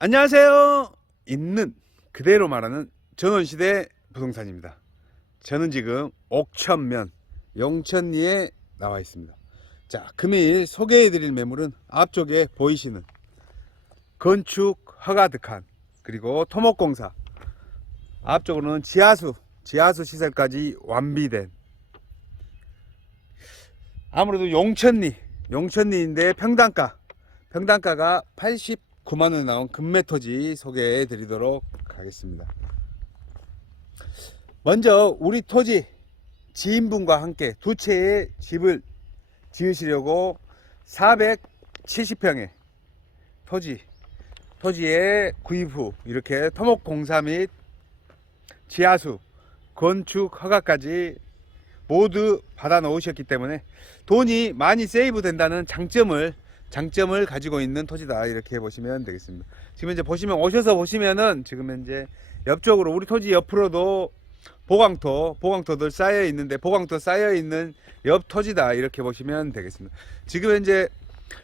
안녕하세요. 있는 그대로 말하는 전원시대 부동산입니다. 저는 지금 옥천면 영천리에 나와 있습니다. 자, 금일 소개해드릴 매물은 앞쪽에 보이시는 건축 허가 득한 그리고 토목공사 앞쪽으로는 지하수 지하수 시설까지 완비된 아무래도 용천리 용천리인데 평당가 평당가가 89만 원에 나온 금매토지 소개해 드리도록 하겠습니다. 먼저 우리 토지 지인분과 함께 두 채의 집을 지으시려고 470평의 토지 토지의 구입 후 이렇게 토목 공사 및 지하수 건축 허가까지 모두 받아 놓으셨기 때문에 돈이 많이 세이브 된다는 장점을 장점을 가지고 있는 토지다 이렇게 보시면 되겠습니다. 지금 이제 보시면 오셔서 보시면은 지금 현재 옆쪽으로 우리 토지 옆으로도 보강토 보강토들 쌓여 있는데 보강토 쌓여 있는 옆 토지다 이렇게 보시면 되겠습니다. 지금 현재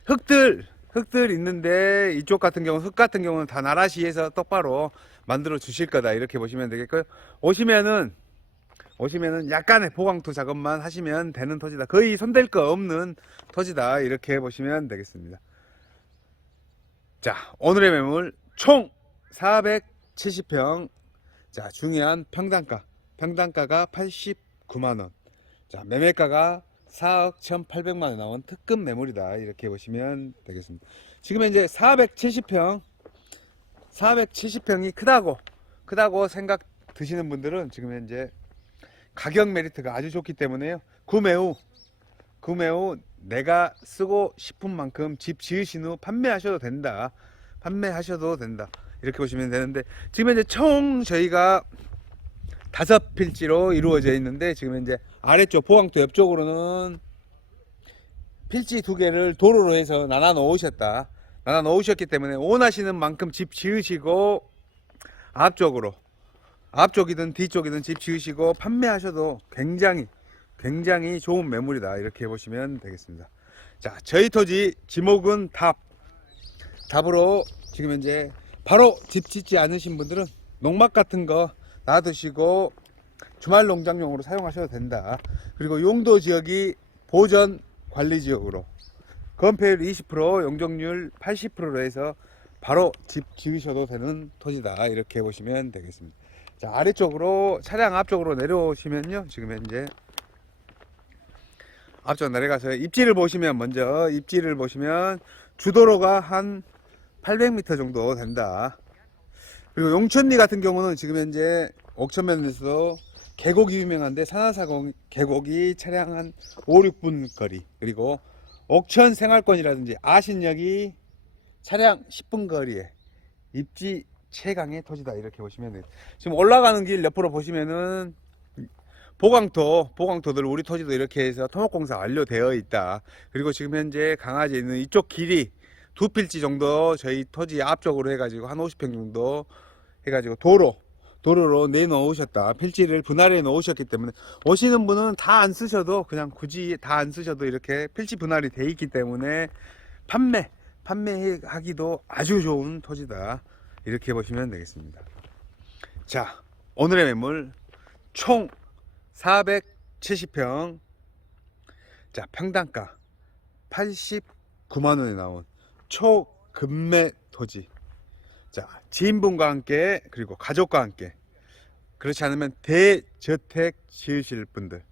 흙들 흙들 있는데 이쪽 같은 경우 흙 같은 경우는 다 나라시에서 똑바로 만들어 주실 거다 이렇게 보시면 되겠고요. 오시면은 오시면은 약간의 보강토 작업만 하시면 되는 토지다. 거의 손댈 거 없는 토지다. 이렇게 보시면 되겠습니다. 자, 오늘의 매물 총 470평. 자, 중요한 평당가. 평당가가 89만원. 자, 매매가가 4억 1,800만 원 나온 특급 매물이다. 이렇게 보시면 되겠습니다. 지금 현재 470평. 470평이 크다고, 크다고 생각 드시는 분들은 지금 현재 가격 메리트가 아주 좋기 때문에요. 구매 후, 구매 후 내가 쓰고 싶은 만큼 집 지으신 후 판매하셔도 된다. 판매하셔도 된다. 이렇게 보시면 되는데 지금 현재 총 저희가 다섯 필지로 이루어져 있는데 지금 현재 아래쪽 보강도 옆쪽으로는 필지 두 개를 도로로 해서 나눠 놓으셨다. 나눠 놓으셨기 때문에 원하시는 만큼 집 지으시고 앞쪽으로 앞쪽이든 뒤쪽이든 집 지으시고 판매하셔도 굉장히 굉장히 좋은 매물이다. 이렇게 보시면 되겠습니다. 자 저희 토지 지목은 답. 답으로 지금 현재 바로 집 짓지 않으신 분들은 농막 같은 거 놔두시고 주말 농장용으로 사용하셔도 된다. 그리고 용도 지역이 보전 관리 지역으로 건폐율 20% 용적률 80%로 해서 바로 집 지으셔도 되는 토지다. 이렇게 보시면 되겠습니다 자 아래쪽으로 차량 앞쪽으로 내려오시면요. 지금 현재 앞쪽 내려가서 입지를 보시면 먼저 입지를 보시면 주도로가 한 800m 정도 된다. 그리고 용천리 같은 경우는 지금 현재 옥천면에서 계곡이 유명한데 산하사 계곡이 차량 한 5, 6분 거리. 그리고 옥천 생활권이라든지 아신역이 차량 10분 거리에 입지 최강의 토지다 이렇게 보시면. 지금 올라가는 길 옆으로 보시면은 보강토, 보강토들 우리 토지도 이렇게 해서 토목공사 완료되어 있다. 그리고 지금 현재 강화지에 있는 이쪽 길이 두 필지 정도 저희 토지 앞쪽으로 해가지고 한 50평 정도 해가지고 도로, 도로로 내놓으셨다. 필지를 분할해 놓으셨기 때문에 오시는 분은 다 안 쓰셔도 그냥 굳이 다 안 쓰셔도 이렇게 필지 분할이 돼 있기 때문에 판매, 판매하기도 아주 좋은 토지다. 이렇게 보시면 되겠습니다. 자, 오늘의 매물 총 470평. 자, 평당가 89만 원에 나온 초급매 토지. 자, 지인분과 함께 그리고 가족과 함께 그렇지 않으면 대저택 지으실 분들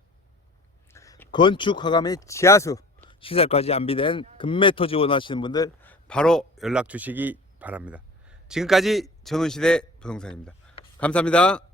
건축 허가 및 지하수 시설까지 안비된 금매 토지 원하시는 분들 바로 연락 주시기 바랍니다. 지금까지 전원시대 부동산입니다. 감사합니다.